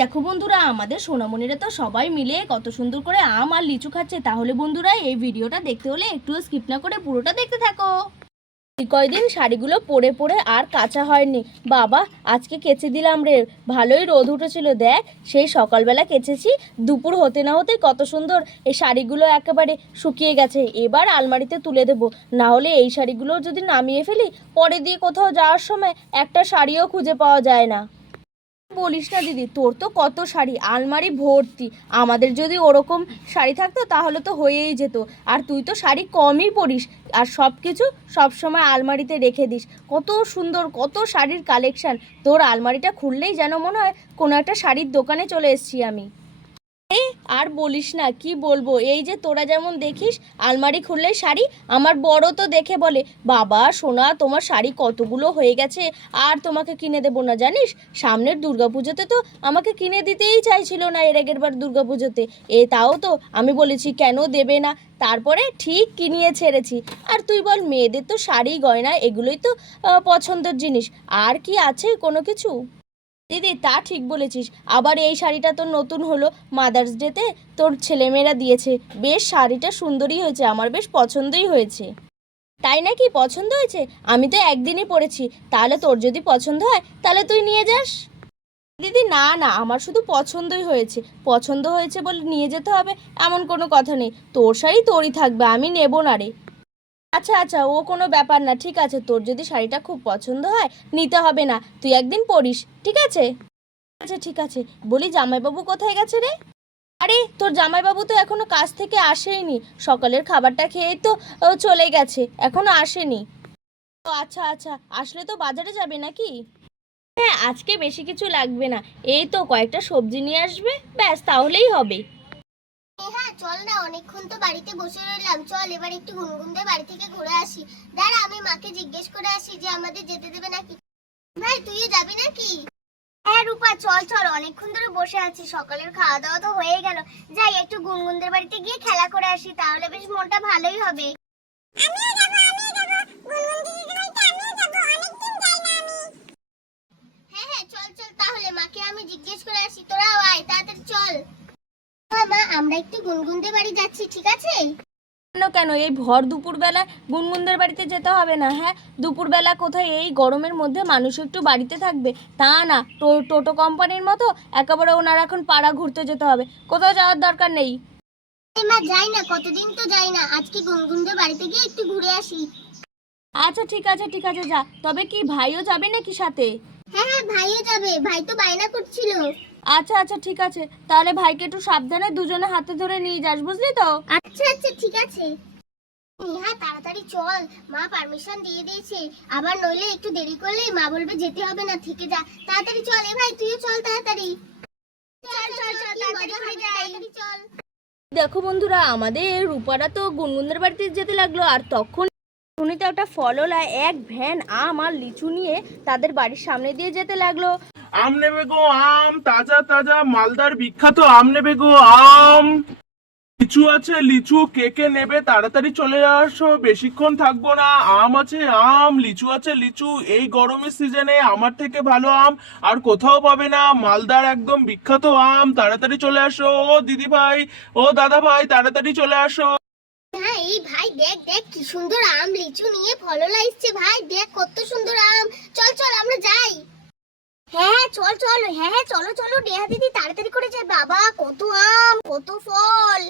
দেখো বন্ধুরা, আমাদের সোনামণিরা তো সবাই মিলে কত সুন্দর করে আম আর লিচু খাচ্ছে। তাহলে বন্ধুরা, এই ভিডিওটা দেখতে হলে একটু স্কিপ না করে পুরোটা দেখতে থাকো। কয়দিন শাড়িগুলো পরে পরে আর কাঁচা হয়নি। বাবা, আজকে কেচে দিলাম রে। ভালোই রোদ উঠেছিল, দেখ। সেই সকালবেলা কেচেছি, দুপুর হতে না হতে কত সুন্দর এই শাড়িগুলো একেবারে শুকিয়ে গেছে। এবার আলমারিতে তুলে দেবো। না হলে এই শাড়িগুলো যদি নামিয়ে ফেলি, পরে দিয়ে কোথাও যাওয়ার সময় একটা শাড়িও খুঁজে পাওয়া যায় না। বলিস না দিদি, তোর তো কত শাড়ি, আলমারি ভর্তি। আমাদের যদি ওরকম শাড়ি থাকতো তাহলে তো হয়েই যেত। আর তুই তো শাড়ি কমই পরিস, আর সব কিছু সবসময় আলমারিতে রেখে দিস। কত সুন্দর, কত শাড়ির কালেকশান তোর আলমারিটা খুললেই যেন মনে হয় কোনো একটা শাড়ির দোকানে চলে এসছি আমি। আর বলিস না, কি বলব? এই যে তোরা যেমন দেখিস, আলমারি খুললে শাড়ি, আমার বড় তো দেখে বলে, বাবা, সোনা, তোমার শাড়ি কতগুলো হয়ে গেছে, আর তোমাকে কিনে দেবো না, জানিস? সামনের দুর্গাপুজোতে তো আমাকে কিনে দিতেই চাইছিল না এর আগের বার দুর্গাপুজোতে। এ তাও তো, আমি বলেছি, কেন দেবে না? তারপরে ঠিক কিনিয়ে ছেড়েছি। আর তুই বল, মেয়েদের তো শাড়ি, গয়না, এগুলোই তো পছন্দের জিনিস। আর কি আছে কোনো কিছু? দিদি, তা ঠিক বলেছিস। আবার এই শাড়িটা তোর নতুন হলো। মাদার্স ডেতে তোর ছেলেমেয়েরা দিয়েছে। বেশ, শাড়িটা সুন্দরই হয়েছে। আমার বেশ পছন্দই হয়েছে। তাই নাকি পছন্দ হয়েছে? আমি তো একদিনই পরেছি। তাহলে তোর যদি পছন্দ হয়, তাহলে তুই নিয়ে যাস। দিদি, না না, আমার শুধু পছন্দই হয়েছে। পছন্দ হয়েছে বলে নিয়ে যেতে হবে, এমন কোনো কথা নেই। তোর শাড়ি তোরই থাকবে, আমি নেব না রে। আচ্ছা আচ্ছা ও কোনো ব্যাপার না, ঠিক আছে, তোর যদি শাড়িটা খুব পছন্দ হয়, নিতে হবে না, তুই একদিন পরিস, ঠিক আছে? আচ্ছা ঠিক আছে, বলি জামাইবাবু কোথায় গেছে রে? আরে, তোর জামাইবাবু তো এখনও কাজ থেকে আসেইনি সকালের খাবারটা খেয়েই তো চলে গেছে, এখনও আসেনি। ও আচ্ছা আচ্ছা আসলে তো বাজারে যাবে নাকি? হ্যাঁ আজকে বেশি কিছু লাগবে না, এই তো কয়েকটা সবজি নিয়ে আসবে, ব্যাস, তাহলেই হবে। হ্যাঁ চল না, অনেকক্ষণ তো বাড়িতে বসে রইলাম। চল, এবার একটু গুনগুনদের বাড়ি থেকে ঘুরে আসি। দাঁড়া, আমি মাকে জিজ্ঞেস করে আসি যে আমাদের যেতে দেবে নাকি। ভাই, তুইও যাবি নাকি? হ্যাঁ রূপা, চল চল, অনেকক্ষণ ধরে বসে আছি। সকালের খাওয়া দাওয়া তো হয়ে গেল। যাই, একটু গুনগুনদের বাড়িতে গিয়ে খেলা করে আসি, তাহলে বেশ মনটা ভালোই হবে। হ্যাঁ হ্যাঁ চল চল, তাহলে মাকে আমি জিজ্ঞেস করে আসি। তোরাও আয়, তাড়াতাড়ি চল। মা আমরা একটু গুনগুনদের বাড়ি যাচ্ছি ঠিক আছে? কেন কেন? এই ভর দুপুরবেলা গুনগুনদের বাড়িতে যেতে হবে না হ্যাঁ? দুপুরবেলা কোথায় এই গরমের মধ্যে মানুষ একটু বাড়িতে থাকবে? তা না টোটো কোম্পানির মতো একেবারে ওনার এখন পাড়া ঘুরতে যেতে হবে। কোথাও যাওয়ার দরকার নেই। মা যাই না কতদিন তো যাই না। আজকে গুনগুনদের বাড়িতে গিয়ে একটু ঘুরে আসি। আচ্ছা ঠিক আছে ঠিক আছে যা। তবে কি ভাইও যাবে নাকি সাথে? হ্যাঁ হ্যাঁ ভাইও যাবে। ভাই তো বায়না করছিল। আচ্ছা আচ্ছা ঠিক আছে। তাহলে ভাইকে একটু সাবধানে দুজনে হাতে ধরে নিয়ে যাস বুঝলি তো? আচ্ছা আচ্ছা ঠিক আছে। নেহা তাড়াতাড়ি চল। মা পারমিশন দিয়ে দিয়েছে। আবার নইলে একটু দেরি করলে মা বলবে যেতে হবে না থেকে যা। তাড়াতাড়ি চল। এ ভাই তুইও চল তাড়াতাড়ি। চল চল চল তাড়াতাড়ি চল। দেখো বন্ধুরা আমাদের রূপারা তো গুনগুনদের বাড়িতে যেতে লাগল আর তখন শুনিতে একটা ফললা এক ভ্যান আম আর লিচু নিয়ে তাদের বাড়ির সামনে দিয়ে যেতে লাগল। আম নেবে গো আম, তাজা তাজা, মালদার বিখ্যাত আম নেবে গো আম। লিচু আছে, লিচু কে কে নেবে? তাড়াতাড়ি চলে আসো, বেশিক্ষণ থাকব না। আম আছে, আম, লিচু আছে, লিচু। এই গরমের সিজনে আমার থেকে ভালো আম আর কোথাও পাবে না। মালদার একদম বিখ্যাত আম। তাড়াতাড়ি চলে আসো। ও দিদি ভাই, ও দাদা ভাই, তাড়াতাড়ি চলে আসো। হ্যাঁ এই ভাই, দেখ দেখ, কি সুন্দর আম। লিচু নিয়ে ফললা এসছে ভাই। দেখ, কত সুন্দর আম। চল চল, আমরা যাই। হ্যাঁ হ্যাঁ চল চল। হ্যাঁ হ্যাঁ চলো চলো, নেহা দিদি, তাড়াতাড়ি করে যাই বাবা, কত আম, কত ফল।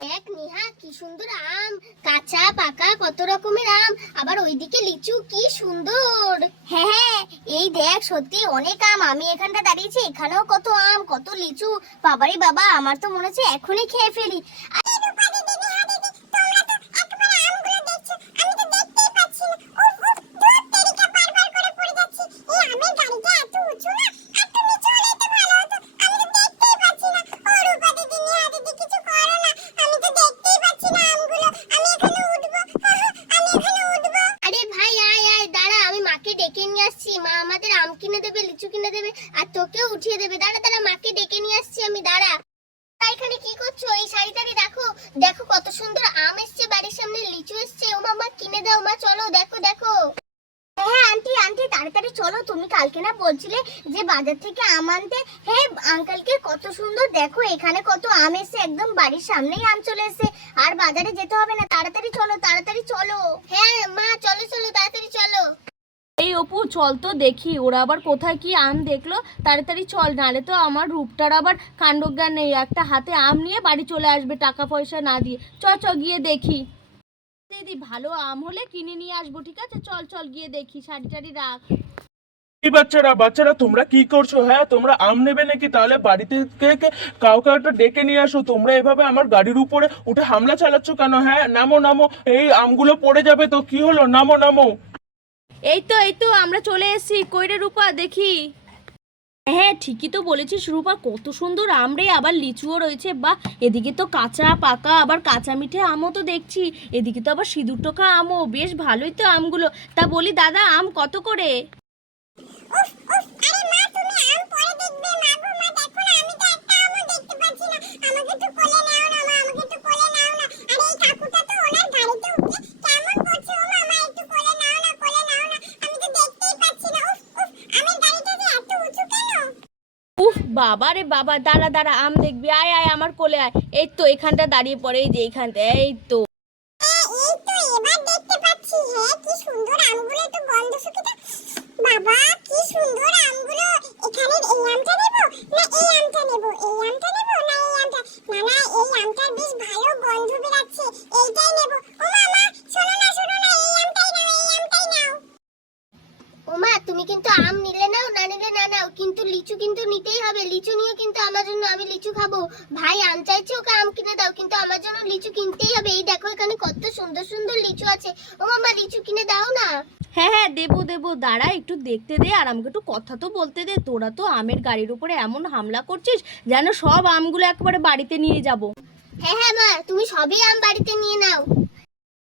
দেখ, নেহা, কি সুন্দর আম। কাঁচা, পাকা, কত রকমের আম। আবার ওইদিকে লিচু, কি সুন্দর। হ্যাঁ হ্যাঁ এই দেখ, সত্যি অনেক আম। আমি এখানটা দাঁড়িয়েছি, এখানেও কত আম, কত লিচু। বাবারে বাবা, আমার তো মনে হচ্ছে এখনই খেয়ে ফেলি। কিনে দেবে, লিচু কিনে দেবে, আর তোকেও উঠিয়ে দেবে। দাঁড়া দাঁড়া, মাকে ডেকে নিয়ে আসছি আমি, দাঁড়া। এখানে কি করছ? এই শাড়িটারি দেখো দেখো কত সুন্দর আম এসছে বাড়ির সামনে, লিচু এসছে। ও মামা, কিনে দাও মা, চলো, দেখো দেখো। হ্যাঁ আন্টি আন্টি, তাড়াতাড়ি চলো, তুমি কালকে না বলছিলে যে বাজার থেকে আম আনতে। হ্যাঁ আঙ্কেলকে কত সুন্দর, দেখো, এখানে কত আম এসে একদম বাড়ির সামনেই আম চলে এসে আর বাজারে যেতে হবে না, তাড়াতাড়ি চলো তাড়াতাড়ি চলো। হ্যাঁ মা চলো চলো তাড়াতাড়ি চলো এই অপু চল তো দেখি, ওরা আবার কোথায় কি আম দেখল, তাড়াতাড়ি চল, নালে তো আমার রূপটার আবার কাণ্ডজ্ঞান নেই, একটা হাতে আম নিয়ে বাড়ি চলে আসবে টাকা পয়সা না দিয়ে। চ চ, গিয়ে দেখি। দিদি, ভালো আম হলে কিনে নিয়ে আসব, ঠিক আছে? চল চল, গিয়ে দেখি, শাড়ি টাড়ি রাখ। এই বাচ্চারা বাচ্চারা, তোমরা কি করছ? হ্যাঁ তোমরা আম নেবে নাকি? তাহলে বাড়িতে কাউকে একটা ডেকে নিয়ে আসো। তোমরা এভাবে আমার গাড়ির উপরে উঠে হামলা চালাচ্ছ কেন? হ্যাঁ নামো নামো, এই আমগুলো পড়ে যাবে তো, কি হলো? নামো নামো। এই তো এই তো, আমরা চলে এসেছি কইরে রূপা, দেখি। হ্যাঁ ঠিকই তো বলেছিস রূপা, কত সুন্দর আমরে আবার লিচুও রয়েছে। বা এদিকে তো কাঁচা, পাকা, আবার কাঁচা মিঠে আমও তো দেখছি। এদিকে তো আবার সিঁদুর টোকা আমও, বেশ ভালোই তো আমগুলো। তা বলি, দাদা, আম কত করে? আরে মা, তুমি আম পরে দেখবে বাবা রে বাবা, দাঁড়া দাঁড়া, আম দেখবি, আয় আয়, আমার কোলে আয়। এই তো এখানটা দাঁড়িয়ে পড়ে, এই যে এইখানটা এই তো। এই তো, এবার দেখতে পাচ্ছি হ্যাঁ কি সুন্দর আমগুলো একটু গন্ধ শুকিয়ে বাবা কি সুন্দর আমগুলো এখানে এই আমটা নেব না এই আমটা নেব এই আমটা নেব না এই আমটা না না এই আমটার বেশ ভালো গন্ধ বেরাচ্ছে এইটাই নেব ও মামা শোনো না শোনো না এই আমটাই নাও এই আমটাই নাও ওমা তুমি কিন্তু আম নিলে নাও না নিলে না নাও কিন্তু লিচু কিন্তু নিতেই হবে লিচু নিয়ে কিন্তু আমার জন্য আমি লিচু খাব ভাই আম চাইছে ওকে আম কিনে দাও কিন্তু আমার জন্য লিচু কিনতেই হবে এই দেখো এখানে কত সুন্দর সুন্দর লিচু আছে। ও মামা লিচু কিনে দাও না। হ্যাঁ হ্যাঁ দেবো দেবো। দাঁড়া একটু দেখতে দে আর আমাকে একটু কথা তো বলতে দে। তোরা তো আমের গাড়ির উপরে এমন হামলা করছিস যেন সব আমগুলো একেবারে বাড়িতে নিয়ে যাব। হ্যাঁ হ্যাঁ মা তুমি সবই আম বাড়িতে নিয়ে নাও।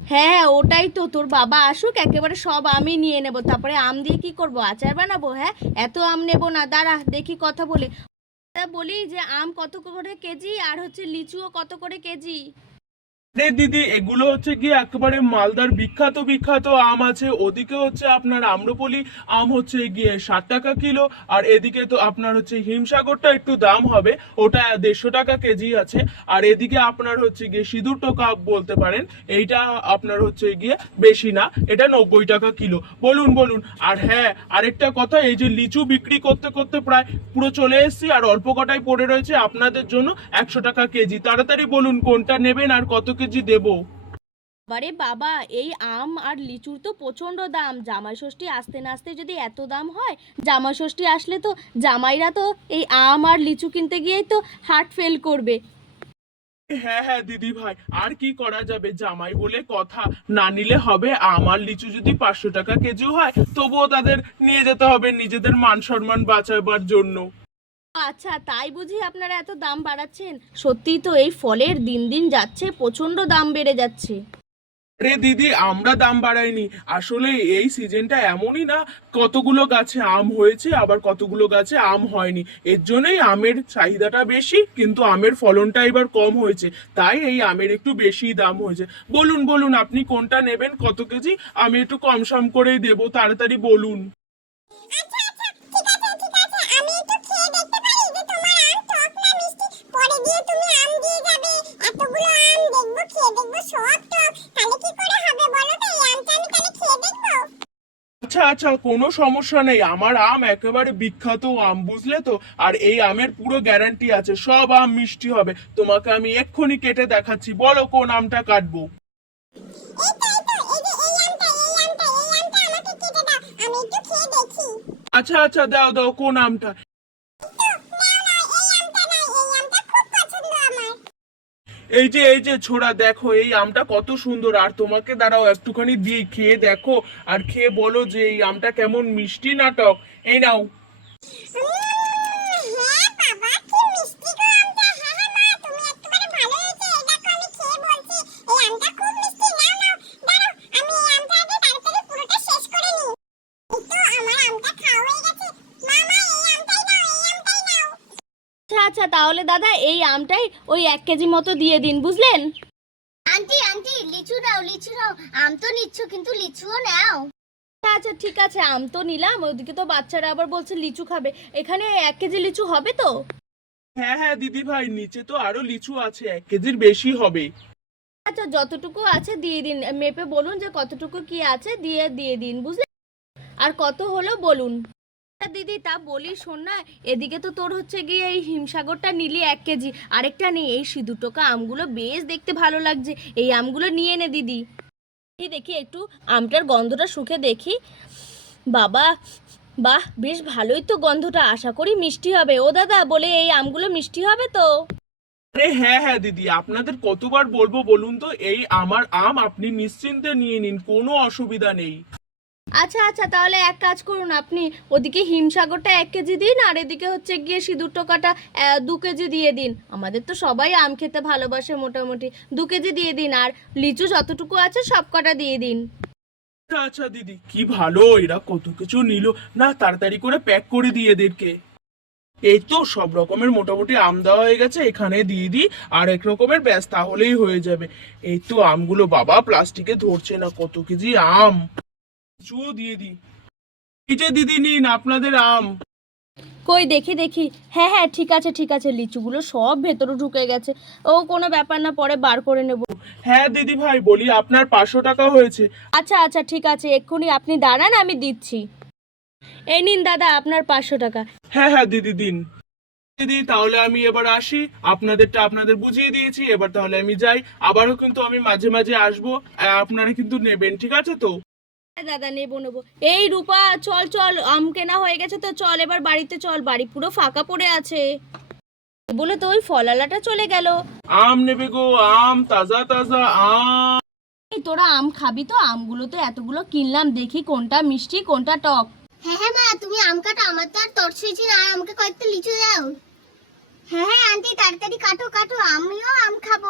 হ্যাঁ হ্যাঁ ওটাই তো। তোর বাবা আসুক একেবারে সব আমি নিয়ে নেব। তারপরে আম দিয়ে কি করব? আচার বানাবো হ্যাঁ? এত আম নেব না। দাঁড়া দেখি কথা বলি। বলি যে আম কত করে কেজি? আর হচ্ছে লিচুও কত করে কেজি? দিদি, এগুলো হচ্ছে গিয়ে একেবারে মালদার বিখ্যাত বিখ্যাত আম আছে। ওদিকে হচ্ছে আপনার আম্রপলি, আম হচ্ছে গিয়ে ষাট টাকা কিলো। আর এদিকে তো আপনার হচ্ছে হিমসাগরটা একটু দাম হবে, ওটা দেড়শো টাকা কেজি আছে। আর এদিকে আপনার হচ্ছে গিয়ে সিঁদুর টোকা বলতে পারেন, এইটা আপনার হচ্ছে গিয়ে বেশি না, এটা নব্বই টাকা কিলো। বলুন বলুন। আর হ্যাঁ আরেকটা কথা, এই যে লিচু বিক্রি করতে করতে প্রায় পুরো চলে এসেছি, আর অল্প কটাই পড়ে রয়েছে আপনাদের জন্য একশো টাকা কেজি। তাড়াতাড়ি বলুন, কোনটা নেবেন আর কত কেজি দেবো। বারে বাবা এই আম আর লিচুর তো প্রচণ্ড দাম। জামাই ষষ্ঠী আসতে না আসতে যদি এত দাম হয় জামাই ষষ্ঠী আসলে তো জামাইরা তো এই আম আর লিচু কিনতে গিয়েই তো হার্ট ফেল করবে। হ্যাঁ হ্যাঁ দিদি ভাই আর কি করা যাবে? জামাই বলে কথা। না নিলে হবে আমার লিচু যদি পাঁচশো টাকা কেজি হয় তবুও তাদের নিয়ে যেতে হবে নিজেদের মান সম্মান বাঁচাবার জন্য। আচ্ছা তাই বুঝি আপনারা এত দাম বাড়াচ্ছেন? সত্যিই তো এই ফলের দিন দিন যাচ্ছে প্রচণ্ড দাম বেড়ে যাচ্ছে। রে দিদি আমরা দাম বাড়াইনি। আসলে এই সিজনটা এমনই না কতগুলো গাছে আম হয়েছে আবার কতগুলো গাছে আম হয়নি। এর জন্যই আমের চাহিদাটা বেশি কিন্তু আমের ফলনটা এবার কম হয়েছে। তাই এই আমের একটু বেশি দাম হয়েছে। বলুন বলুন আপনি কোনটা নেবেন? কত কেজি? আমি একটু কম সম করেই দেবো তাড়াতাড়ি বলুন। এতগুলো আম দেখব খেয়ে দেখব সব টক তাহলে কি করে হবে বলো তো? এই আমটা আমি তাহলে খেয়ে দেখব? আচ্ছা আচ্ছা কোনো সমস্যা নেই। আমার আম একেবারে বিখ্যাত আম বুঝলে তো? আর এই আমের পুরো গ্যারান্টি আছে। সব আম মিষ্টি হবে। তোমাকে আমি এক্ষুনি কেটে দেখাচ্ছি। বলো কোন আমটা কাটবো? আচ্ছা আচ্ছা দাও দাও কোন আমটা? এই যে এই যে ছোড়া, দেখো, এই আমটা কত সুন্দর। আর তোমাকে দাঁড়াও, একটুখানি দিই, খেয়ে দেখো। আর খেয়ে বলো যে এই আমটা কেমন মিষ্টি নাটক। এই নাও। আচ্ছা আচ্ছা তাহলে দাদা এই আমটাই ওই এক কেজি মতো দিয়ে দিন বুঝলেন? আন্টি আন্টি লিচু নাও লিচু নাও আম তো নিচ্ছ কিন্তু লিচুও নাও। আচ্ছা ঠিক আছে আম তো নিলাম ওদিকে তো বাচ্চারা আবার বলছে লিচু খাবে। এখানে এক কেজি লিচু হবে তো? হ্যাঁ হ্যাঁ দিদি ভাই নিচে তো আরও লিচু আছে এক কেজির বেশি হবে। আচ্ছা যতটুকু আছে দিয়ে দিন মেপে বলুন যে কতটুকু কি আছে দিয়ে দিয়ে দিন বুঝলেন? আর কত হলো বলুন। দিদি, তা বলি শোন না এদিকে তো তোর হচ্ছে গিয়ে এই হিমসাগরটা নিলি এক কেজি। আরেকটা নেই, এই সিঁদুর টোকা আমগুলো বেশ দেখতে ভালো লাগছে। এই আমগুলো নিয়ে নে দিদি। দেখি একটু আমটার গন্ধটা শুকে দেখি। বাবা, বাহ, বেশ ভালোই তো গন্ধটা, আশা করি মিষ্টি হবে। ও দাদা, বলে এই আমগুলো মিষ্টি হবে তো? আরে হ্যাঁ হ্যাঁ দিদি, আপনাদের কতবার বলব বলুন তো, এই আমার আম আপনি নিশ্চিন্তে নিয়ে নিন, কোনো অসুবিধা নেই। আচ্ছা আচ্ছা তাহলে এক কাজ করুন, আপনি ওদিকে হিমসাগরটা এক কেজি দিন, আর এদিকে হচ্ছে গিয়ে সিঁদুর টোকাটা দু কেজি দিয়ে দিন। আমাদের তো সবাই আম খেতে ভালোবাসে মোটামুটি। দু কেজি দিয়ে দিন, আর লিচু যতটুকু আছে সব কটা দিয়ে দিন। আচ্ছা আচ্ছা দিদি, কি ভালো, এরা কত কিছু নিল। না, তাড়াতাড়ি করে প্যাক করে দিয়ে এদেরকে এই তো সব রকমের মোটামুটি আম দেওয়া হয়ে গেছে, এখানে দিয়ে দিই আর এক রকমের ব্যাস, তাহলেই হয়ে যাবে। এই তো আমগুলো বাবা প্লাস্টিকে ধরছে না, কত কেজি আম। কিছুও দিয়ে দিই। এই যে দিদি নিন আপনাদের আম। কই দেখি দেখি। হ্যাঁ হ্যাঁ ঠিক আছে ঠিক আছে লিচুগুলো সব ভেতরে ঢুকে গেছে। ও কোনো ব্যাপার না পরে বার করে নেব। হ্যাঁ দিদি ভাই বলি আপনার পাঁচশো টাকা হয়েছে। আচ্ছা আচ্ছা ঠিক আছে এক্ষুনি আপনি দাঁড়ান আমি দিচ্ছি। এই নিন দাদা আপনার পাঁচশো টাকা। হ্যাঁ হ্যাঁ দিদি দিন। দিদি তাহলে আমি এবার আসি। আপনাদেরটা আপনাদের বুঝিয়ে দিয়েছি এবার তাহলে আমি যাই। আবারও কিন্তু আমি মাঝে মাঝে আসব আপনারা কিন্তু নেবেন ঠিক আছে তো? দাদা নেব নেব। এই রূপা চল চল আম কেনা হয়ে গেছে তো চল এবার বাড়িতে চল। বাড়ি পুরো ফাঁকা পড়ে আছে। বলে তো ওই ফলালাটা চলে গেল। আম নেবে গো আম তাজা তাজা আম। এই তোরা আম খাবি তো আমগুলো তো এতগুলো কিনলাম দেখি কোনটা মিষ্টি কোনটা টক। হ্যাঁ হ্যাঁ মা তুমি আম কাটো আমার তো আর তরস হয়েছে না আর আমাকে কয়েকটা লিচু দাও। হ্যাঁ হ্যাঁ আন্টি তাড়াতাড়ি কাটো কাটো আমিও আম খাব।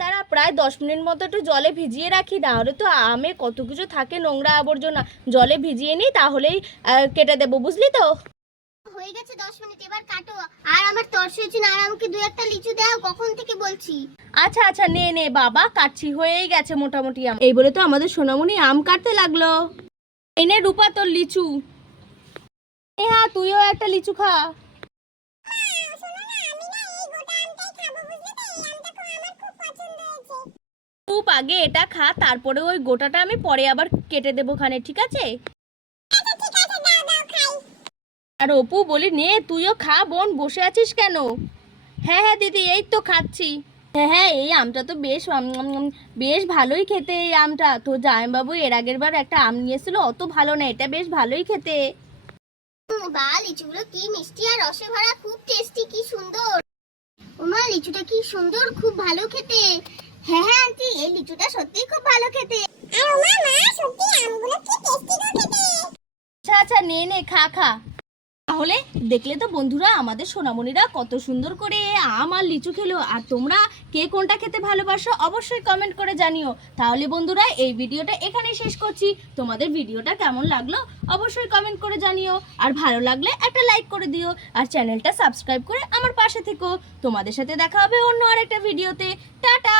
দাঁড়া প্রায় দশ মিনিট মতো একটু জলে ভিজিয়ে রাখি না হলে তো আমে কত কিছু থাকে নোংরা আবর্জনা। জলে ভিজিয়ে নিই তাহলেই কেটে দেবো বুঝলি তো? হয়ে গেছে দশ মিনিট এবার কাটো। আর আমার তরস হয়েছে না আর আমাকে দু একটা লিচু দাও কখন থেকে বলছি? আচ্ছা আচ্ছা নে নে বাবা কাটছি হয়েই গেছে মোটামুটি আম। এই বলে তো আমাদের সোনামণি আম কাটতে লাগল। এনে রূপা তোর লিচু। হ্যাঁ তুইও একটা লিচু খা। খুব আগে এটা খা, তারপরে ওই গোটাটা আমি পরে আবার কেটে দেবো খানে ঠিক আছে? আর অপু বলি, নে, তুইও খা, বোন, বসে আছিস কেন? হ্যাঁ হ্যাঁ দিদি, এই তো খাচ্ছি। হ্যাঁ হ্যাঁ এই আমটা তো বেশ বেশ ভালোই খেতে এই আমটা। তো জামাইবাবু এর আগের বার একটা আম নিয়েছিল, অত ভালো না, এটা বেশ ভালোই খেতে। বা লিচুগুলো কি মিষ্টি আর রসে ভরা? খুব টেস্টি কি সুন্দর। ওমা লিচুটা কি সুন্দর খুব ভালো খেতে। হ্যাঁ হ্যাঁ আন্টি এই লিচুটা সত্যি খুব ভালো খেতে। আর ওমা মা সত্যি আমগুলো কি টেস্টি গো খেতে। আচ্ছা আচ্ছা নে নে খা খা। তাহলে দেখলে তো বন্ধুরা, আমাদের সোনামণিরা কত সুন্দর করে আম আর লিচু খেলো। আর তোমরা কে কোনটা খেতে ভালোবাসো অবশ্যই কমেন্ট করে জানিও। তাহলে বন্ধুরা, এই ভিডিওটা এখানেই শেষ করছি। তোমাদের ভিডিওটা কেমন লাগল অবশ্যই কমেন্ট করে জানিও। আর ভালো লাগলে একটা লাইক করে দিও। আর চ্যানেলটা সাবস্ক্রাইব করে আমার পাশে থেকো। তোমাদের সাথে দেখা হবে অন্য আরেকটা ভিডিওতে। টাটা!